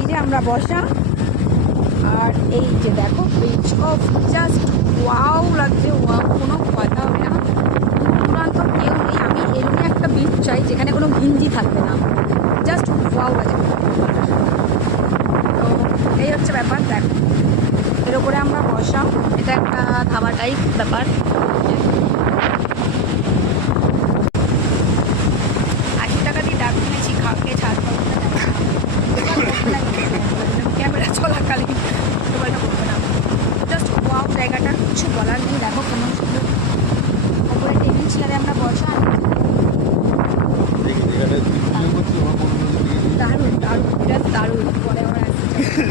এই যে আমরা বসা, আর এই যে দেখো বিচ অফ, জাস্ট ওয়াও লাগছে, ওয়াও, কোনো কথা হবে না। দুরান্ত কেউ নেই, আমি এরকমই একটা বিচ চাই যেখানে কোনো ঘিঞ্জি থাকবে না, জাস্ট ওয়াও আছে। তো এই হচ্ছে ব্যাপার, দেখো এর ওপরে আমরা বসা, এটা একটা ধাবা টাইপ ব্যাপার। 80 টাকা দিয়ে ডাক কিনেছি, খাকে ছাড়তে ক্যামেরা চলাকালীন মোবাইলটা করবে না। জাস্ট ওয়াও জায়গাটা, কিছু বলার নেই। দেখো কোনো সুন্দর ওপরে টেবিল চেয়ারে আমরা বসা, দারুণ দারুণ, এটা দারুণ। পরে